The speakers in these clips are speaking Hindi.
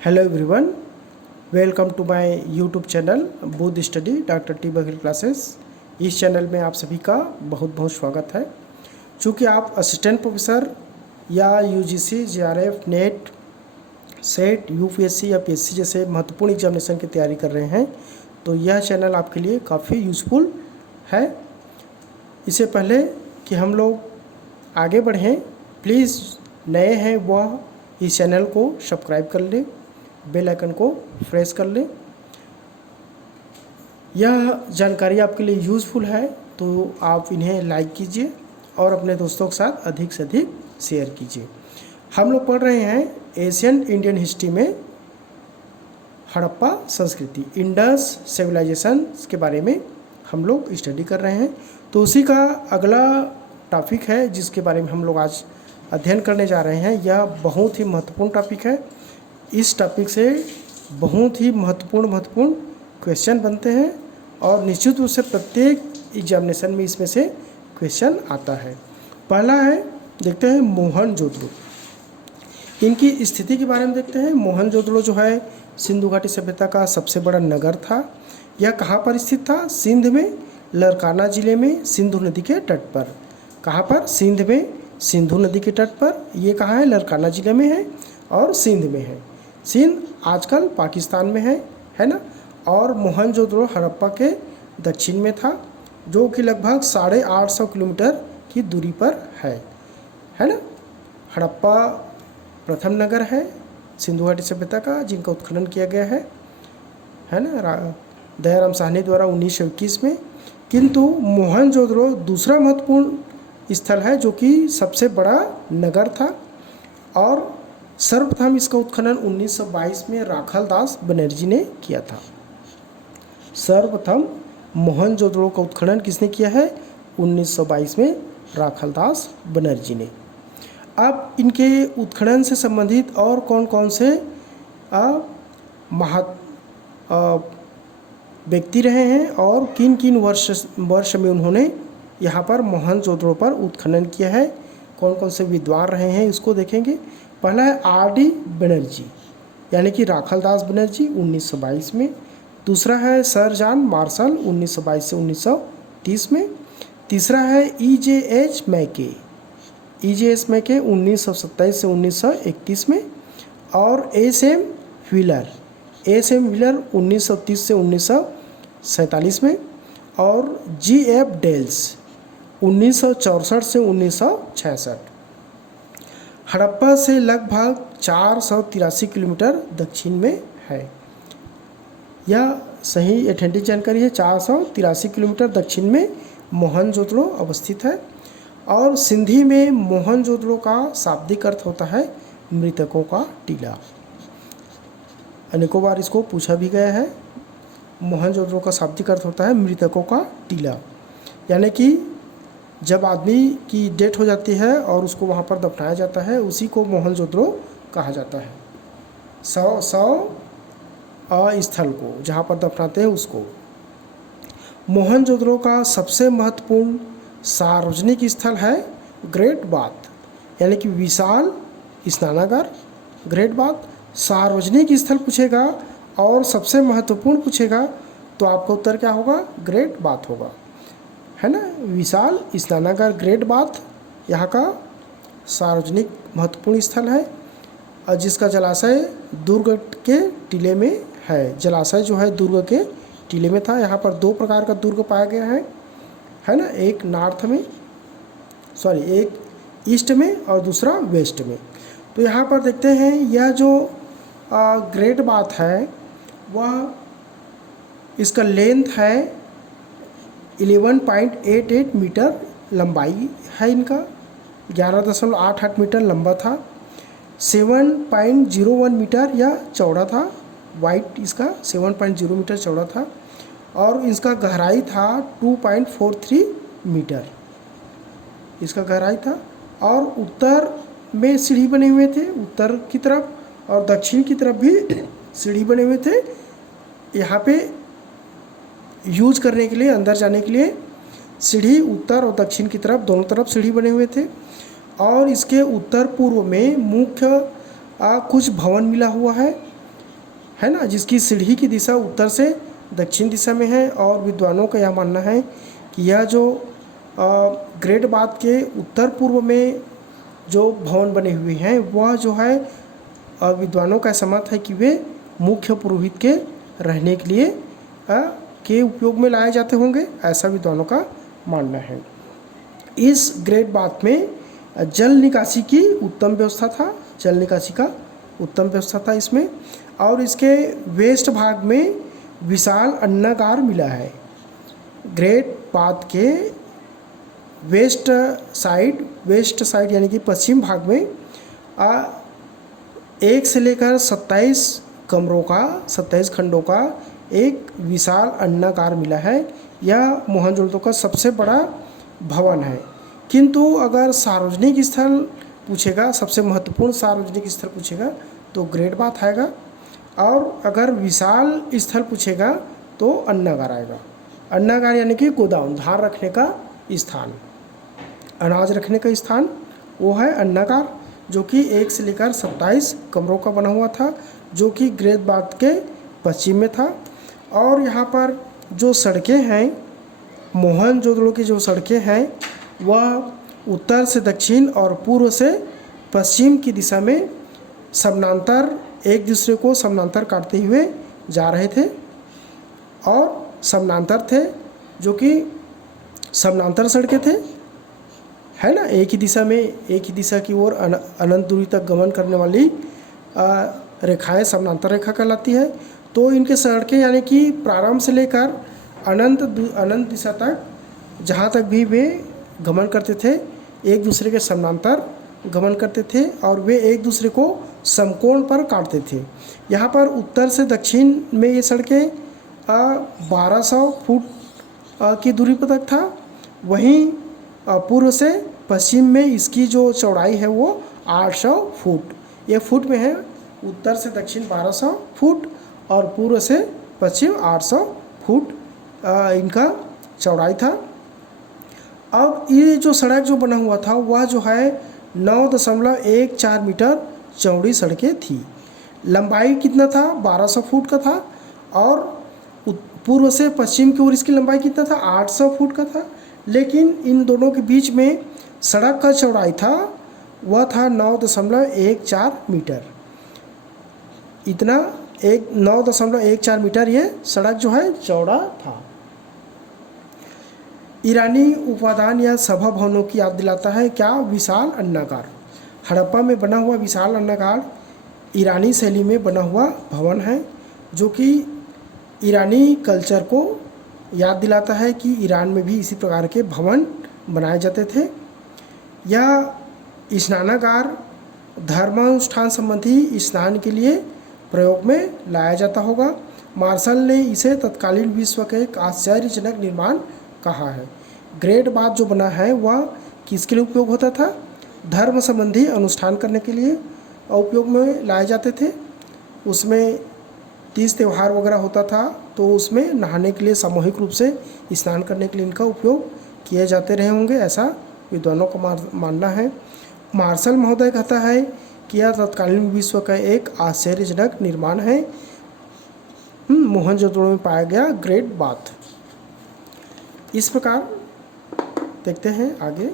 Hello everyone, welcome to my YouTube channel Buddha study doctor T Baghel classes. इस चैनल में आप सभी का बहुत बहुत स्वागत है। चूँकि आप असिस्टेंट प्रोफेसर या UGC, JRF, net, set, UPSC या पीएससी जैसे महत्वपूर्ण एग्जामिनेशन की तैयारी कर रहे हैं तो यह चैनल आपके लिए काफ़ी यूज़फुल है। इससे पहले कि हम लोग आगे बढ़ें, प्लीज़ नए हैं वह इस चैनल को सब्सक्राइब कर लें, बेल आइकन को प्रेस कर लें। यह जानकारी आपके लिए यूज़फुल है तो आप इन्हें लाइक कीजिए और अपने दोस्तों के साथ अधिक से अधिक शेयर कीजिए। हम लोग पढ़ रहे हैं एशियन इंडियन हिस्ट्री में हड़प्पा संस्कृति, इंडस सिविलाइजेशन के बारे में हम लोग स्टडी कर रहे हैं। तो उसी का अगला टॉपिक है जिसके बारे में हम लोग आज अध्ययन करने जा रहे हैं। यह बहुत ही महत्वपूर्ण टॉपिक है। इस टॉपिक से बहुत ही महत्वपूर्ण क्वेश्चन बनते हैं और निश्चित रूप से प्रत्येक एग्जामिनेशन में इसमें से क्वेश्चन आता है। पहला है, देखते हैं मोहनजोदड़ो। इनकी स्थिति के बारे में देखते हैं। मोहनजोदड़ो जो है सिंधु घाटी सभ्यता का सबसे बड़ा नगर था। यह कहाँ पर स्थित था? सिंध में, लरकाना जिले में, सिंधु नदी के तट पर। कहाँ पर? सिंध में, सिंधु नदी के तट पर। ये कहाँ है? लरकाना जिले में है और सिंध में है। सिंध आजकल पाकिस्तान में है ना। और मोहनजोदड़ो हड़प्पा के दक्षिण में था, जो कि लगभग 850 किलोमीटर की दूरी पर है ना। हड़प्पा प्रथम नगर है सिंधु घाटी सभ्यता का जिनका उत्खनन किया गया है ना, दयाराम साहनी द्वारा 1921 में। किंतु मोहनजोदड़ो दूसरा महत्वपूर्ण स्थल है जो कि सबसे बड़ा नगर था और सर्वप्रथम इसका उत्खनन 1922 में राखाल दास बनर्जी ने किया था। सर्वप्रथम मोहनजोदड़ो का उत्खनन किसने किया है? 1922 में राखाल दास बनर्जी ने। अब इनके उत्खनन से संबंधित और कौन कौन से व्यक्ति रहे हैं और किन किन वर्ष में उन्होंने यहाँ पर मोहनजोदड़ो पर उत्खनन किया है, कौन कौन से विद्वान रहे हैं, इसको देखेंगे। पहला है आर.डी. बनर्जी यानी कि राखाल दास बनर्जी 1922 में। दूसरा है सर जॉन मार्शल 1922 से 1930 में। तीसरा है E.J.H. मैके 1927 से 1931 में। और एस.एम. व्हीलर 1930 से 1947 में। और G.F. डेल्स 1964 से 1966। हड़प्पा से लगभग 483 किलोमीटर दक्षिण में है। यह सही ऑथेंटिक जानकारी है। 483 किलोमीटर दक्षिण में मोहनजोदड़ो अवस्थित है। और सिंधी में मोहनजोदड़ो का शाब्दिक अर्थ होता है मृतकों का टीला। अनेकों बार इसको पूछा भी गया है। मोहनजोदड़ो का शाब्दिक अर्थ होता है मृतकों का टीला, यानी कि जब आदमी की डेथ हो जाती है और उसको वहाँ पर दफनाया जाता है, उसी को मोहनजोदड़ो कहा जाता है। शव स्थल को जहाँ पर दफनाते हैं उसको। मोहनजोदड़ो का सबसे महत्वपूर्ण सार्वजनिक स्थल है ग्रेट बाथ, यानी कि विशाल स्नानागार। ग्रेट बाथ सार्वजनिक स्थल पूछेगा और सबसे महत्वपूर्ण पूछेगा तो आपका उत्तर क्या होगा? ग्रेट बाथ होगा, है ना। विशाल स्नानागार ग्रेट बाथ यहाँ का सार्वजनिक महत्वपूर्ण स्थल है और जिसका जलाशय दुर्ग के टीले में है। जलाशय जो है दुर्ग के टीले में था। यहाँ पर दो प्रकार का दुर्ग पाया गया है ना, एक एक ईस्ट में और दूसरा वेस्ट में। तो यहाँ पर देखते हैं यह जो ग्रेट बाथ है वह इसका लेंथ है 11.88 मीटर, लंबाई है इनका 11.88 मीटर लंबा था। 7.01 मीटर यह चौड़ा था, वाइड इसका 7.0 मीटर चौड़ा था। और इसका गहराई था 2.43 मीटर इसका गहराई था। और उत्तर में सीढ़ी बने हुए थे, उत्तर की तरफ और दक्षिण की तरफ भी सीढ़ी बने हुए थे। यहाँ पे यूज करने के लिए, अंदर जाने के लिए सीढ़ी उत्तर और दक्षिण की तरफ दोनों तरफ सीढ़ी बने हुए थे। और इसके उत्तर पूर्व में मुख्य कुछ भवन मिला हुआ है है ना, जिसकी सीढ़ी की दिशा उत्तर से दक्षिण दिशा में है। और विद्वानों का यह मानना है कि यह जो ग्रेट बाथ के उत्तर पूर्व में जो भवन बने हुए हैं वह जो है विद्वानों का ऐसा मत है कि वे मुख्य पुरोहित के रहने के लिए के उपयोग में लाए जाते होंगे, ऐसा विद्वानों का मानना है। इस ग्रेट बाथ में जल निकासी की उत्तम व्यवस्था था, जल निकासी का उत्तम व्यवस्था था इसमें। और इसके वेस्ट भाग में विशाल अन्नागार मिला है। ग्रेट बाथ के वेस्ट साइड यानी कि पश्चिम भाग में 1 से लेकर 27 खंडों का एक विशाल अन्नागार मिला है। यह मोहनजोदड़ो का सबसे बड़ा भवन है। किंतु अगर सार्वजनिक स्थल पूछेगा, सबसे महत्वपूर्ण सार्वजनिक स्थल पूछेगा तो ग्रेट बाथ आएगा, और अगर विशाल स्थल पूछेगा तो अन्नागार आएगा। अन्नागार यानी कि गोदाम, धान रखने का स्थान, अनाज रखने का स्थान, वो है अन्नागार, जो कि 1 से लेकर 27 कमरों का बना हुआ था, जो कि ग्रेट बाथ के पश्चिम में था। और यहाँ पर जो सड़कें हैं, मोहनजोदड़ो की जो सड़कें हैं वह उत्तर से दक्षिण और पूर्व से पश्चिम की दिशा में समानांतर, एक दूसरे को समानांतर काटते हुए जा रहे थे और समानांतर थे, जो कि समानांतर सड़कें थे, है ना। एक ही दिशा की ओर अनंत दूरी तक गमन करने वाली रेखाएं समानांतर रेखा कहलाती है। तो इनके सड़कें यानी कि प्रारंभ से लेकर अनंत दिशा तक, जहाँ तक भी वे गमन करते थे, एक दूसरे के समानांतर गमन करते थे और वे एक दूसरे को समकोण पर काटते थे। यहाँ पर उत्तर से दक्षिण में ये सड़कें 1200 फुट की दूरी पर तक था। वहीं पूर्व से पश्चिम में इसकी जो चौड़ाई है वो 800 फुट, ये फुट में है। उत्तर से दक्षिण 1200 फुट और पूर्व से पश्चिम 800 फुट इनका चौड़ाई था। अब ये जो सड़क जो बना हुआ था वह जो है 9.14 मीटर चौड़ी सड़कें थी। लंबाई कितना था? 1200 फुट का था। और पूर्व से पश्चिम की ओर इसकी लंबाई कितना था? 800 फुट का था। लेकिन इन दोनों के बीच में सड़क का चौड़ाई था वह था 9.14 मीटर। इतना 9.14 मीटर ये सड़क जो है चौड़ा था। ईरानी उपादान या सभा भवनों की याद दिलाता है क्या? विशाल अन्नागार। हड़प्पा में बना हुआ विशाल अन्नागार ईरानी शैली में बना हुआ भवन है, जो कि ईरानी कल्चर को याद दिलाता है कि ईरान में भी इसी प्रकार के भवन बनाए जाते थे। यह स्नानागार धर्मानुष्ठान संबंधी स्नान के लिए प्रयोग में लाया जाता होगा। मार्शल ने इसे तत्कालीन विश्व का एक आश्चर्यजनक निर्माण कहा है। ग्रेट बाथ जो बना है वह किसके लिए उपयोग होता था? धर्म संबंधी अनुष्ठान करने के लिए उपयोग में लाए जाते थे। उसमें तीज त्यौहार वगैरह होता था तो उसमें नहाने के लिए सामूहिक रूप से स्नान करने के लिए इनका उपयोग किए जाते रहे होंगे, ऐसा विद्वानों का मानना है। मार्शल महोदय कहता है कि यह तत्कालीन विश्व का एक आश्चर्यजनक निर्माण है। मोहनजोदड़ो में पाया गया ग्रेट बाथ। इस प्रकार देखते हैं आगे।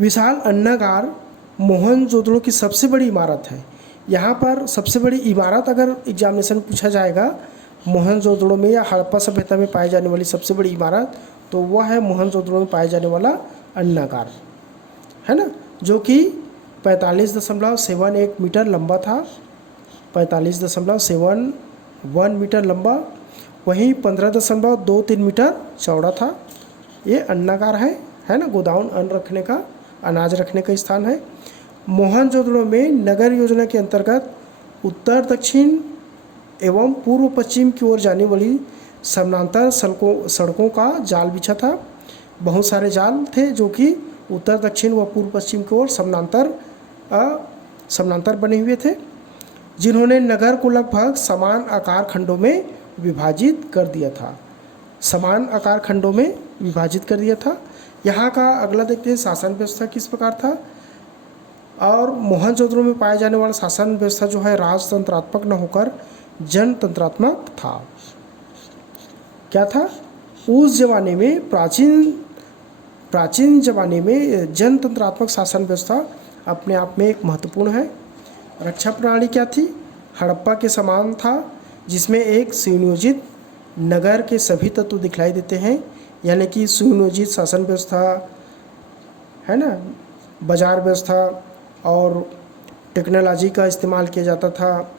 विशाल अन्नागार मोहनजोदड़ो की सबसे बड़ी इमारत है। यहाँ पर सबसे बड़ी इमारत अगर एग्जामिनेशन पूछा जाएगा मोहनजोदड़ो में या हड़प्पा सभ्यता में पाई जाने वाली सबसे बड़ी इमारत, तो वह है मोहनजोदड़ो में पाए जाने वाला अन्नागार, है ना, जो कि 45.71 मीटर लंबा था, 45.71 मीटर लंबा, वहीं 15.23 मीटर चौड़ा था। ये अन्नागार है ना, गोदाम, अन्न रखने का, अनाज रखने का स्थान है। मोहनजोदड़ो में नगर योजना के अंतर्गत उत्तर दक्षिण एवं पूर्व पश्चिम की ओर जाने वाली समानांतर सड़कों का जाल बिछा था। बहुत सारे जाल थे जो कि उत्तर दक्षिण व पूर्व पश्चिम की ओर समानांतर बने हुए थे, जिन्होंने नगर को लगभग समान आकार खंडों में विभाजित कर दिया था। समान आकार खंडों में विभाजित कर दिया था। यहाँ का अगला देखते हैं, शासन व्यवस्था किस प्रकार था। और मोहनजोदड़ो में पाए जाने वाला शासन व्यवस्था जो है राजतंत्रात्मक न होकर जनतंत्रात्मक था। क्या था? उस जमाने में प्राचीन जमाने में जनतंत्रात्मक शासन व्यवस्था अपने आप में एक महत्वपूर्ण है। रक्षा प्रणाली क्या थी? हड़प्पा के समान था, जिसमें एक सुनियोजित नगर के सभी तत्व दिखलाई देते हैं, यानी कि सुनियोजित शासन व्यवस्था है ना, बाजार व्यवस्था और टेक्नोलॉजी का इस्तेमाल किया जाता था,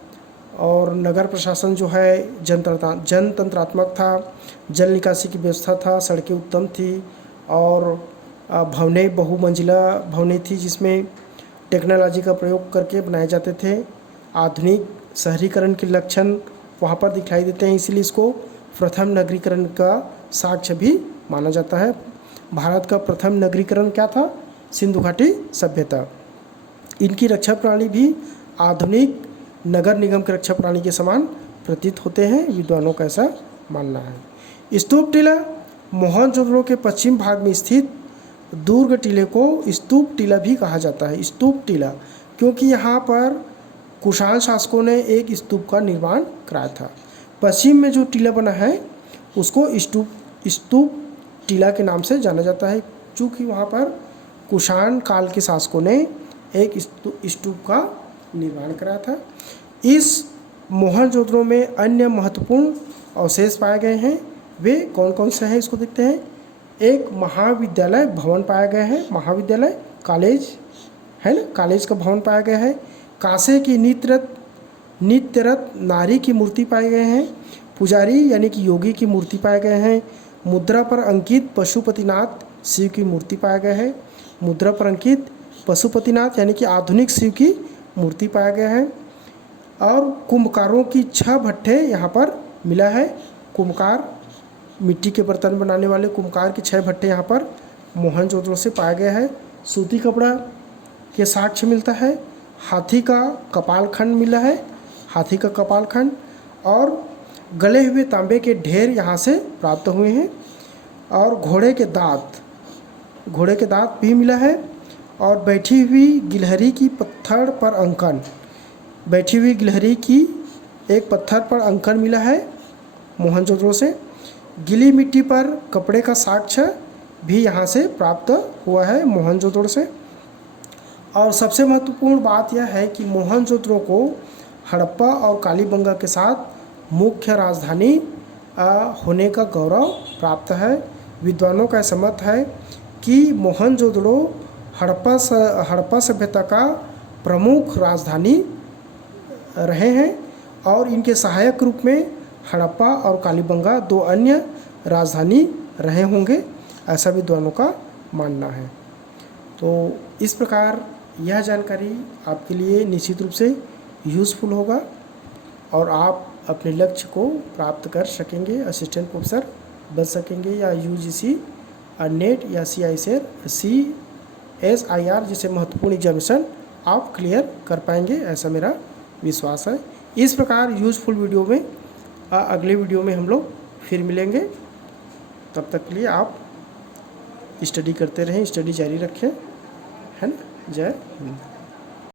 और नगर प्रशासन जो है जनतंत्रात्मक था, जल निकासी की व्यवस्था था, सड़कें उत्तम थी, और भवनें बहुमंजिला भवनें थी जिसमें टेक्नोलॉजी का प्रयोग करके बनाए जाते थे। आधुनिक शहरीकरण के लक्षण वहाँ पर दिखाई देते हैं, इसलिए इसको प्रथम नगरीकरण का साक्ष्य भी माना जाता है। भारत का प्रथम नगरीकरण क्या था? सिंधु घाटी सभ्यता। इनकी रक्षा प्रणाली भी आधुनिक नगर निगम की रक्षा प्रणाली के समान प्रतीत होते हैं, विद्वानों का ऐसा मानना है। स्तूप टीला मोहनजोदड़ो के पश्चिम भाग में स्थित दुर्ग टीले को स्तूप टीला भी कहा जाता है। स्तूप टीला क्योंकि यहाँ पर कुषाण शासकों ने एक स्तूप का निर्माण कराया था। पश्चिम में जो टीला बना है उसको स्तूप टीला के नाम से जाना जाता है, चूँकि वहाँ पर कुषाण काल के शासकों ने एक स्तूप का निर्माण कराया था। इस मोहनजोदड़ो में अन्य महत्वपूर्ण अवशेष पाए गए हैं, वे कौन कौन से हैं इसको देखते हैं। एक महाविद्यालय भवन पाया गया है, महाविद्यालय कॉलेज है ना, कॉलेज का भवन पाया गया है। कांसे की नित्यरत नारी की मूर्ति पाए गए हैं। पुजारी यानी कि योगी की मूर्ति पाए गए हैं। मुद्रा पर अंकित पशुपतिनाथ शिव की मूर्ति पाया गया है। मुद्रा पर अंकित पशुपतिनाथ यानी कि आधुनिक शिव की मूर्ति पाया गया है। और कुम्भकारों की 6 भट्ठे यहाँ पर मिला है। कुम्भकार मिट्टी के बर्तन बनाने वाले कुम्भकार की 6 भट्टे यहाँ पर मोहनजोदड़ो से पाया गया है। सूती कपड़ा के साक्ष्य मिलता है। हाथी का कपालखंड मिला है, हाथी का कपालखंड, और गले हुए तांबे के ढेर यहाँ से प्राप्त हुए हैं। और घोड़े के दांत भी मिला है। और बैठी हुई गिलहरी की पत्थर पर अंकन, बैठी हुई गिलहरी की एक पत्थर पर अंकन मिला है मोहनजोदड़ो से। गीली मिट्टी पर कपड़े का साक्ष्य भी यहाँ से प्राप्त हुआ है मोहनजोदड़ो से। और सबसे महत्वपूर्ण बात यह है कि मोहनजोदड़ो को हड़प्पा और कालीबंगा के साथ मुख्य राजधानी होने का गौरव प्राप्त है। विद्वानों का ऐसा मत है कि मोहनजोदड़ो हड़प्पा सभ्यता का प्रमुख राजधानी रहे हैं, और इनके सहायक रूप में हड़प्पा और कालीबंगा 2 अन्य राजधानी रहे होंगे, ऐसा विद्वानों का मानना है। तो इस प्रकार यह जानकारी आपके लिए निश्चित रूप से यूज़फुल होगा, और आप अपने लक्ष्य को प्राप्त कर सकेंगे, असिस्टेंट प्रोफेसर बन सकेंगे, या UGC नेट या CSIR जैसे महत्वपूर्ण एग्जामिनेशन आप क्लियर कर पाएंगे, ऐसा मेरा विश्वास है। इस प्रकार यूज़फुल वीडियो में अगले वीडियो में हम लोग फिर मिलेंगे। तब तक के लिए आप स्टडी करते रहें, स्टडी जारी रखें, है ना। जय हिंद।